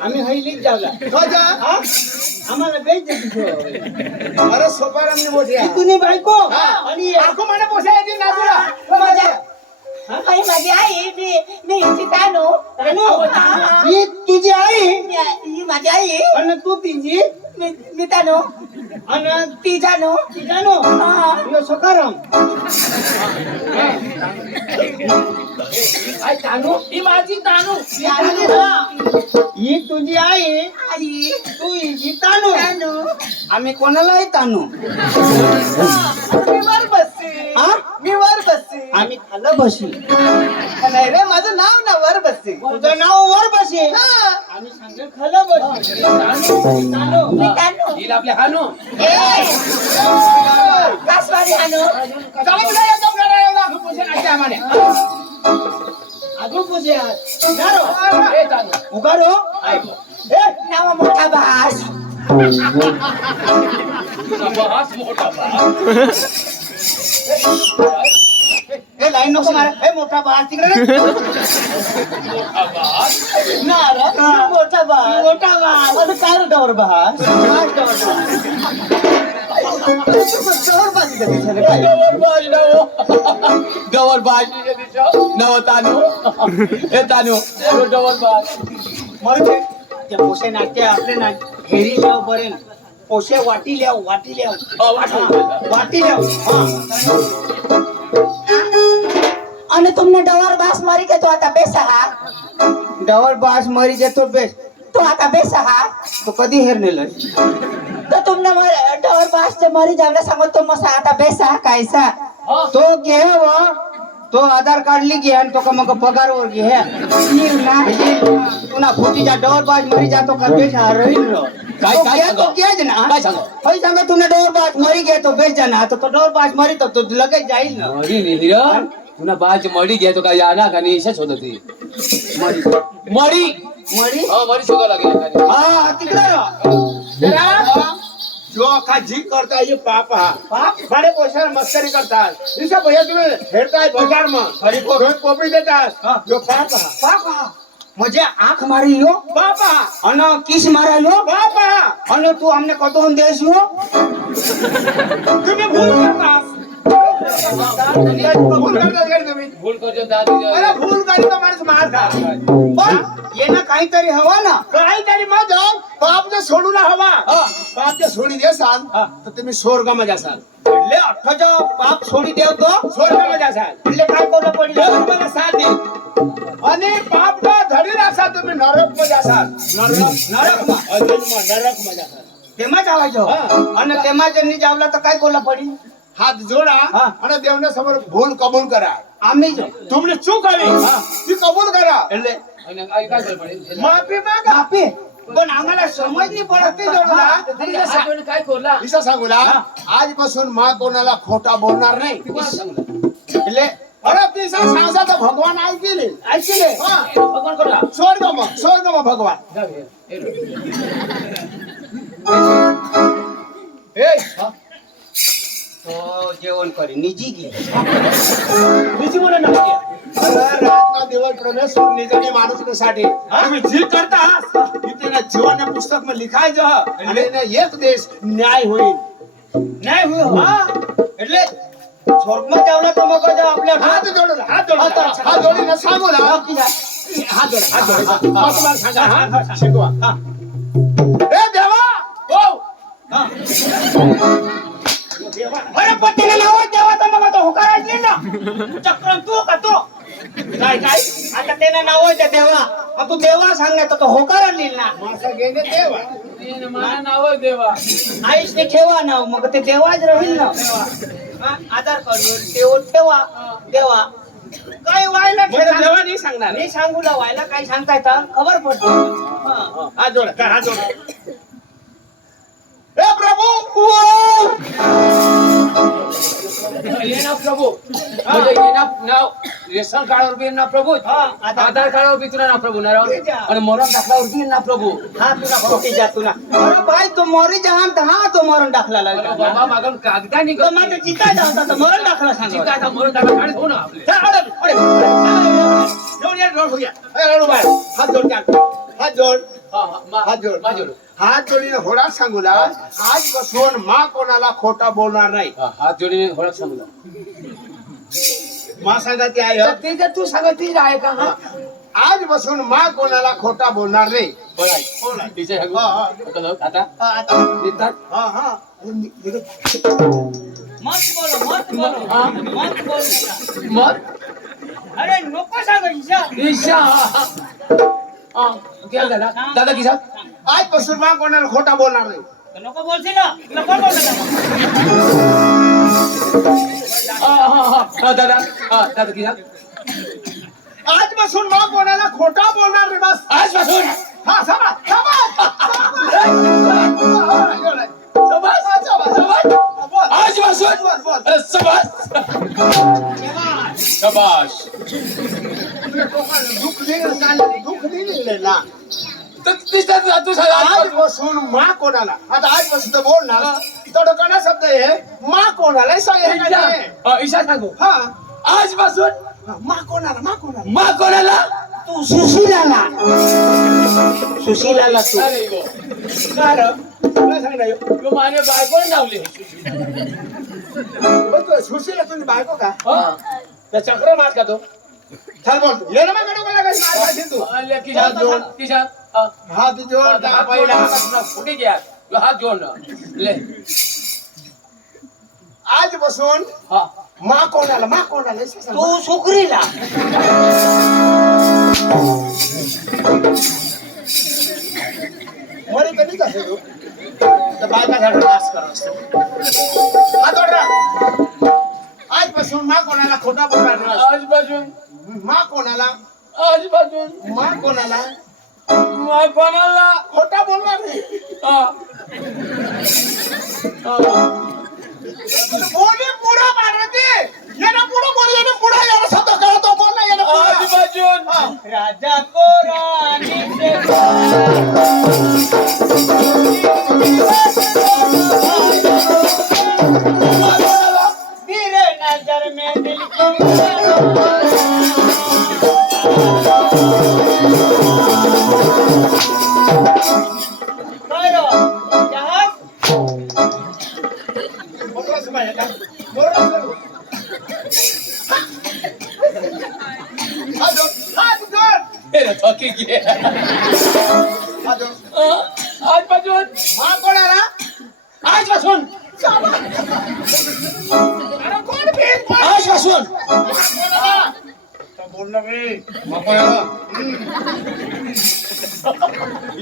আমি হইলি যাওলা খজা আমার বেই যেতে তো আরে সোপার আমি বসে তুমি ভাইকো আনি আকো মানে বসে আছে নাজরা মজা હા ભાઈ મજા આવી ને ને તાનો તાનો ગીત तुझी आई? ही माझी आई? आणि तू तिची? मी मी तानू आणि ती जानू. ती हा. यो सकाराम. काय तानू. ही माझी तानू. ही तुझी आई? आई. तू हिची तानू. तानू. आम्ही कोणालाही तानू. मी वर बसते हा? मी वर बसते आम्ही खालं बशी नाही रे माझं नाव ना वर बसते तुझं नाव वर बसे. हा. आम्ही सांगेल खालं बशी तानू मी तानू हिला आपले हानू. ए. कासवारी बिसा आम्हाला. अजून ए ए. नाव मोठा बास. ए लाईन नको मारा। ए मोठा बाळ तिकडे रे. मोठा बाळ मोठा बाळ आता काय रे डवर बाळ काय डवर डबल बाज नव तानू हे तानू डबल बाज मरते ते पोसे नाट्य आपले ना हेरी ल्याव बरे ना। पोसे वाटी ल्याव वाटी ल्याव हा, वाटी ल्याव हा. અને તમને ડવર બાસ મારી કે તો आता બેસા हा डवर बास मरी जेतो बेस तो आता बेसा हा तो कधी हेर नेलं તો તમને મારે ડવર બાસ જે મરી જાવને सांगो तो मसा आता बेसा कायसा तो घे व तो आधार कार्ड ली घे आणि तो का मग पगारवर घे नीव ना पुन्हा खोटीच्या डवर बाज मरी जातो का बेस हा राहील र. કાઈ કાઈ તો કે જ ના કાઈ સંગ ભાઈ સંગ તુને ડોર બાજ મરી ગયા તો ભેજ જાના તો તો ડોર બાજ આના કાની છે છોડો થી જો આખા જી કરતા પાપ હા. પાપ? ઘરે પૈસા મસ્કરી કરતા. ઈસા ભૈયા તું હેરતા બજારમાં. હરી કો કોપી દેતા જો પાપ હા. પાપ હા. મુજે આંખ મારી લો બાપા. અને કિસ મારા લો બાપા. અને તું અમને કતો દેશ લો તમે ભૂલ કરતા ભૂલ કરતા તમે ભૂલ કરજો દાદી અરે ભૂલ કરી તો મારે માર ખા પણ એના કાઈ તારી હવા ના. કાઈ તારી માં જાવ બાપ ને છોડું ના હવા બાપ आणि पाप धडीर असा तुम्ही नरकमध्ये असाल. नरक नरक नरकमध्ये तेव्हा जावायचं. आणि तेव्हा ज्यांनी जावला तर काय कोला पडी हात जोडा आणि देवना समोर भूल कबूल करा. आम्ही तुमने चूक आली ती कबूल करा. माफी मागा माफी पण आम्हाला समज नाही पडत काय सांगू सांगूला आजपासून मा कोणाला खोटा बोलणार नाही અરે પૈસા સાંસા તો ભગવાન આવી ને. માણસ ને સાડી તમે કરતા તેના જીવન પુસ્તકમાં જ અને એને એક દેશ ન્યાય હોય. ન્યાય હોય હા. એટલે સ્વર્ગમાં જાવ ને તો મગજ આપણે હાથ જોડો હાથ જોડો. હાથ જોડીને સામો હાથ જોડો હાથ જોડો પાંચ વાર સાંજા હા. શીખવા. હા. એ દેવા ઓ અરે પતિને લાવો હોય દેવા આઈશ ને. ખેવા ના. મગતે દેવા. જ રહી ના દેવા आधार कार्डवर तेव ठेवा देवा. काय व्हायला मला ठेवा देवा नाही सांगणार. मी सांगू ला व्हायला काय सांगता येतं खबर पडतो. हा. हात जोडा हात जोडा. ए प्रभू ये ना प्रभू म्हणजे ये ना नाव रेशन कार्डावर बी ना प्रभू हा, आधार- कार्डावर बी तुला ना प्रभू ना ठीक आहे. आणि मरण दाखलावर बी ना प्रभू हा तुला खोटी जा तुला अरे बाई तो मोरी जहान तर हा तो मरण दाखला लागला बाबा मागून कागदा निघत माझं चिता जाता तर मरण दाखला सांगा चिकाचा मरण दाखला हो ना आपले हा, हा, हात जोड मा जोड. हात जोडीने होडा सांगूला आज बसून मा कोणाला खोटा बोलणार नाही हा, हात जोडीने ओळख सांगू मा सांगा ती आहे तर ते जर तू सांगत ती आहे का हा आज बसून मा कोणाला खोटा बोलणार नाही बोल आई. तिच्या सांगू. हा, हा. आता जाऊ. आता हा, आता. निघतात. हा, हा. मत बोलो मत बोलो हा. मत बोल मग अरे नको सांग ईशा ईशा दादा दादा किसा आज बसून मा कोणाला खोटा बोलणार नाही. नको बोलशील ना. तुला कोण बोलला हा हा हा. हा, दादा. दादा किसा आज बसून मा कोणाला खोटा बोलणार नाही बस. आजपासून हा समा आजपासून अरे सबास शबाश दुःख दिलं दुःख दिलेलं ना तर तिचा तू आज सांग बसून मा कोणाला आता आज बसून तर बोलणार तो कोणा शब्द आहे मा कोणाला सांगायचं ईशा सांगू हा. आजपासून मा कोणाला मा कोणाला मा कोणाला? तू सुशीलाला. सुशीलाला तू. तू माझ्या बायकोने लावली सुशीला तुझी बायको का? त्या चक्र मार का तो? चल बोल ये ना माझ्याकडे मला काही मार खाशील तू अरे किशान जोड. किशान हा. हात जोड हात पहिला जोड फुटी घ्या तू हात जोड ना. ले. आज बसून हा. मा कोणाला मा कोणाला? तू सुकरीला असेल तर बायकासाठी नाश करत असतो. हात ओढ. रा. आज बसून मा कोणाला खोटा बोलणार नाही. आजपासून. मा कोणाला? आजपासून. मा कोणाला? मा कोणाला? खोटा बोलणार नाही. हा. हा. बोली पुढं मारते येणं पुढं बोल येणं पुढं येणं शब्द कळतो बोल ना येणं पुढं. राजा को रानी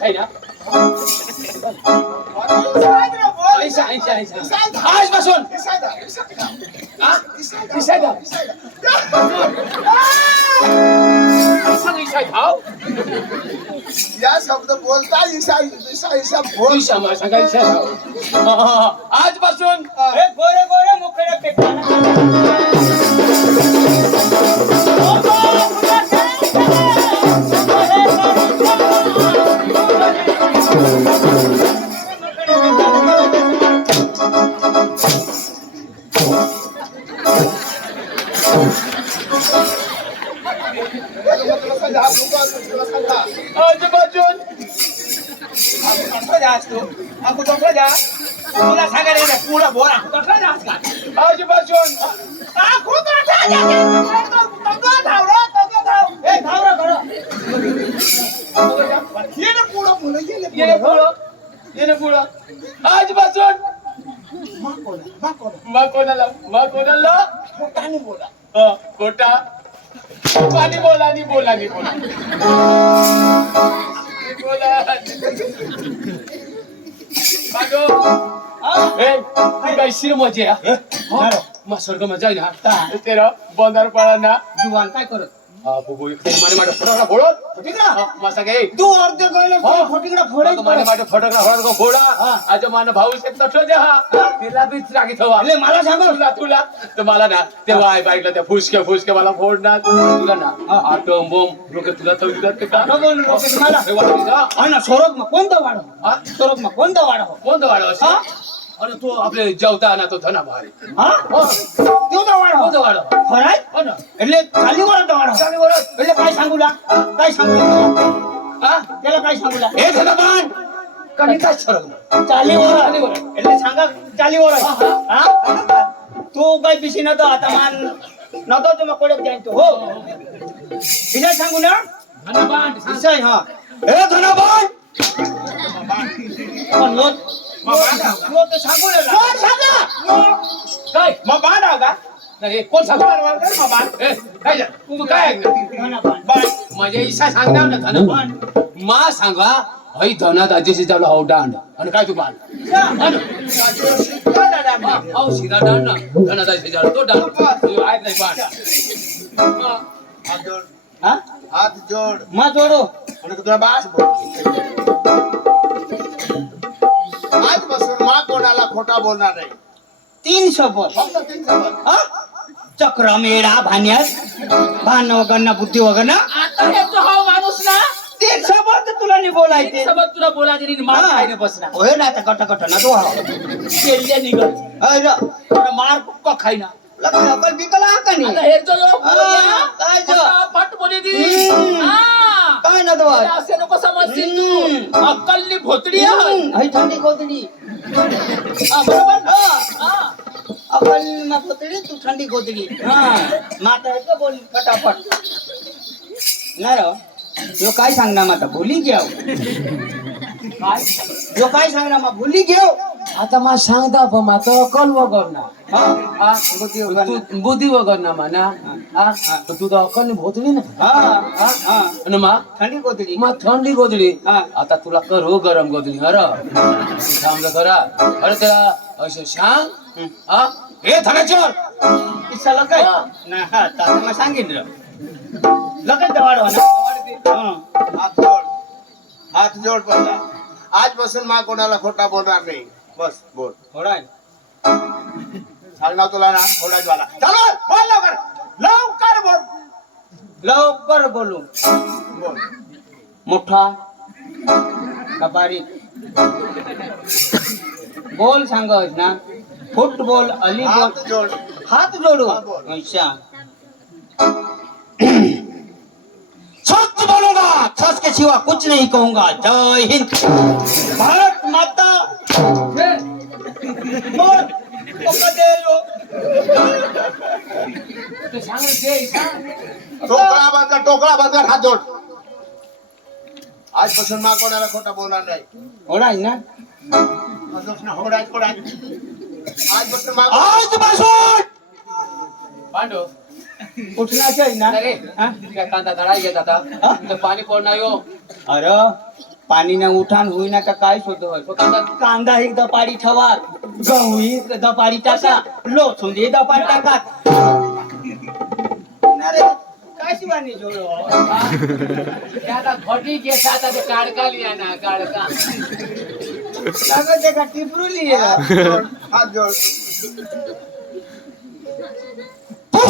आहे ना अरे, इसायद रे, बोल. ऐसा ऐसा ऐसा इसायद. आजपासून इसायद, इसायद. हा इसायद. इसायद. इसायद. सांग ईशा खाव या शब्द बोलता ईसा ईसा ईसा बोल ईशा मा सांगा ईशा खाव आजपासून गोरे गोरे मुखडे पे तुला सांगायला येईल पुढं बोला. कसला डान्स का आजपासून आ, खूप डान्स आहे. तगडं धाव रे, तगडं धाव. ए, धाव रे, खरं. ये ना पुढं मुलं. पुढं. पुढं. मा मा कोणाला बोला. खोटा पाणी बोला आणि बोला बोला. बोला. काय शिर मजे मा स्वर्ग मजा तेरा. बंदार पाळा ना जुवान काय करत? तू अर्ध गळलं हा. खोटीकडे फोडा. फोडायचं तिला बी रागी ठेवा अरे मला सांगा? तुला तुला. तर मला ना तेव्हा आई बाईकला त्या फुसक्या फुसक्या मला फोडणार. तुला ना आटोम बोम लोक तुला थोडी ते का? आटोम बोम लोकं तुम्हाला? हे वाटतं का? हा ना सोरग मग कोणतं वाढ हा? सोरग मग कोणतं वाढ हो कोणतं वाढ हा? आणि तो आपले जेवता ना तो धना भारी हा हो, तेवढं वाढ हो कोणतं वाढ खराय हो ना એટલે ચાલી વરસ વાળો चालेल बरं. એટલે કાઈ सांगूला काय सांगूला हा? त्याला काय सांगूला हे धनबान कणिका सरग चाली वरस चाली वरस. એટલે सांगा चाली वरस हा, हा तू काय पिशी नव्हतो आता मान नव्हतो तुम्ही कोडत जाईन तू हो विजय सांगू ना धनबान विजय हा ए धनाबाई पण लोट लोट सांगू ना कोण सांगा काय मग बांधा का नाही हे कोण सांगतो ए, काय झालं? तू काय ऐकलं? माझ्या इशा सांगणार ना धनबान मा सांगा हई धनात आजीशी चालू हाव दांड आणि काय तू बांड हाव सीधा दांड ना धनात आजीशी चालू तो दांड तू ऐक नाही बांड हा. हात जोड हा हात जोड मा जोडो आणि तुला बास आजपासून मा कोणाला खोटा बोलणार नाही. तीन फक्त. हा? चक्र मेळा भान्यास भान वगैरे ना बुद्धी वगैरे. ना आता हे तो हा माणूस ना. तीन शपथ तुला नाही बोलायचे. सोबत तुला बोलायचे नाही मार खायला बसणार होय ना आता कट कट ना तो हा निघत मार पक्का खाईना लका अकल बिकल हा का आता नाही हे जो लोक हा, काय जो? फट बोली दी हम्म. हा. काय ना तो अरे असे नको समजशील तू. हम्म. अक्कलनी भोतडी आहे. हई थंडी कोतडी हा, बरोबर ना हा. अकल मा कोतडी तू थंडी कोतडी हा माता आहे का बोल फटाफट नाही रो यो काय सांगणार माता बोली घेऊ काय यो काय सांगणार मा बोली घेऊ आता मा सांगता पण मातो अकल वगैर ना हा हा बुद्धी वगैरे ना. तू बुद्धी वगैर ना म्हणा हा तर तू तर अकल नि भोतली ना हा हा हा आणि मा थंडी कोतडी मग थंडी गोदडी हा. आता तुला करू गरम गोदडी अर थांबलं करा अरे त्याला असं सांग हा हे थनाचोर किस्सा काय हा. ना हा आता मग सांगितलं लगेच वाढवा ना हा. हात जोड हात जोड पहिला आजपासून मा कोणाला खोटा बोलणार नाही. बस बोल. थोडा. सांगणार तुला ना? थोडाच चलो बोल लवकर. लवकर बोल. लवकर बोलू. बोल. मोठा. का बारीक? बोल सांगत ना. फुटबॉल अलीबॉल हात जोड. हाथ जोड़ो। अच्छा. सच सिवा कुछ नहीं कहूंगा। जय हिंद। भारत माता पकड़ दे लो ते सांग रे, ते सांग. टोकळा बांधा टोकळा बांधा हात जोड. आजपासून मा कोणाला खोटा बोलणार नाही. थोड़ा है ना? आजपासून होडाय होडाय. आजपासून मा आजपासून! पांडू ઉઠના છે ના અરે કાંતા તળાઈ ગયા હતા તો. પાણી કોણ આવ્યો અરે પાણી ને ઉઠાણ હુઈ ના કાઈ શોધો હોય. કાંદા એક દપાડી ઠવાર ઘઉં એક દપાડી ટાકા લો છુંદી દપાડી ટાકા. અરે કાશવાની જોયો. કાંતા ઘોટી ગયા સાતા તો કાળકા લિયા ના કાળકા. ટીપરું લીએ હાથ જોડ.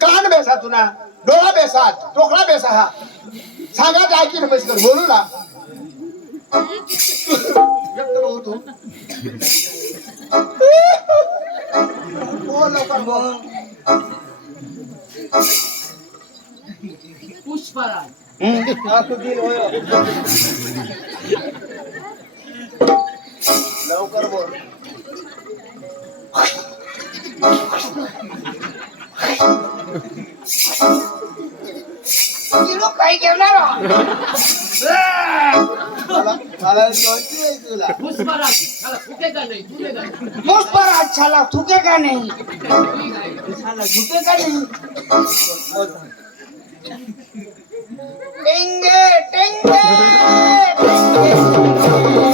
कान बेसा तुना डोळा बेसात टोकळा बेसा हा सांगा ते ऐकी रमेश कर बोलू ना पुष्पराज। लवकर बोल। পুষ্পরাজ ছালা থুকে কা নেই ছালা ঝুঁকে কা নেই টেঙ্গে টেঙ্গে টেঙ্গে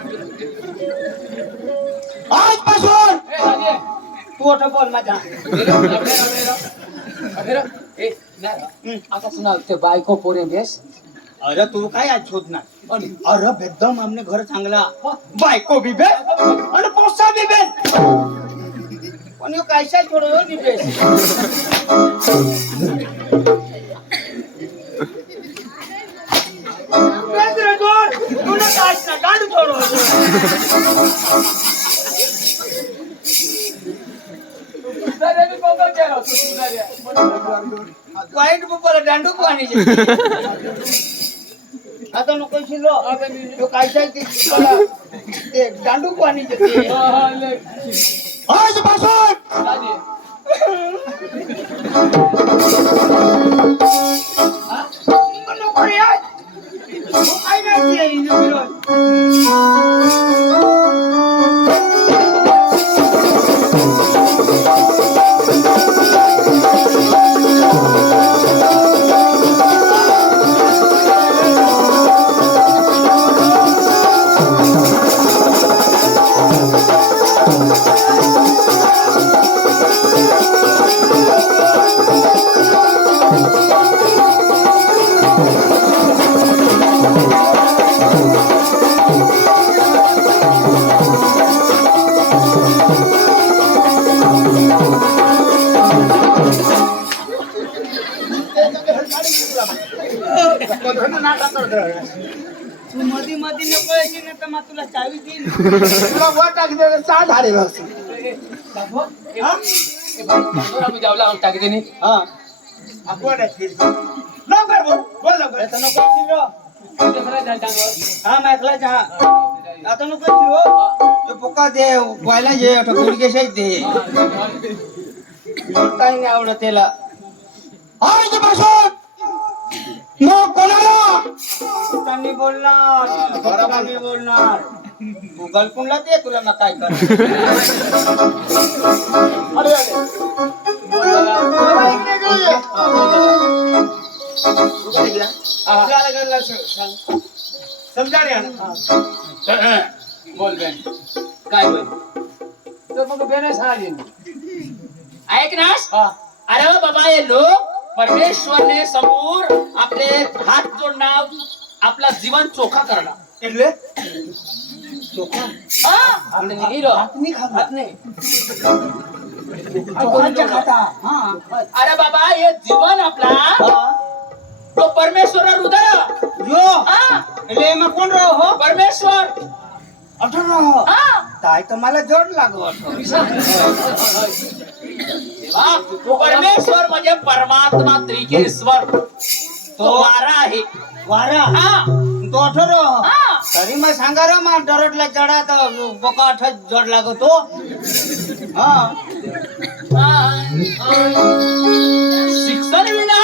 तू राजे, राजे, राजे. ए, नाही. आता सुना ते बायको पोरे बेस अरे तू काय आज शोध ना? अरे बेदम आमने घर चांगला। बायको बी बेस आणि पोसा बी बेस पण ह्यो कायशा छोडो ह्यो बेस बेस रे गोड, तू ना काश ना, गांडू छोडो. પોઈન્ટ ઉપર દાંડુ પાણી છે. આ તો લોકો છે. લો તો કાયસા કે આજ પાછળ. तू मधी मधी नको यायची ना तर मग तुला चावी देईन तुला वर टाकले चा झालेलं असं दाखव. ए, ए, बाई, दाखव, आम्ही जावला आम्ही टाकी देणे. हा आपण आहे फिर. लवकर बोल बोल लवकर आता नको शिरो तुझ्या घरात जा, डांगर. हा मैकला चहा आता नको शिरो ते पोका दे व्हायला जे गुडघे दे हा, डांगर. काही नाही आवडत त्याला आजपासून मग कोणाला त्यांनी बोलणार बरोबर मी बोलणार गुगल पुनला ते तुला मग काय कर अरे अरे बोल बघा. बाबा इकडे ये. हा, बोल बघा. तुला इकडे. हा, तुला लगेच लक्ष सांग. समजा रे हा. बोल बेन काय बोल तर मग बेने सांगेन ऐक ना हा अरे बाबा हे लोक परमेश्वरने समोर आपले हात जोडणार आपला जीवन चोखा करणार એટલે हा? आपने नहीं रो हात नाही खात हात नाही चोखाच्या खाता हा अरे बाबा हे जीवन आपला हा. तो परमेश्वर हृदय यो हा એટલે એમાં કોણ રહો હો परमेश्वर અઠો રહો हा તાય તો मला जोड लागो अठो हा, परमेश्वर म्हणजे परमात्मा त्रिकेश्वर तो वारा आहे वारा हा तो अठो રહો हा तरी मग सांगा रे मग दररोजला चढा तर बोका आठच जड लागतो हा शिक्षण विना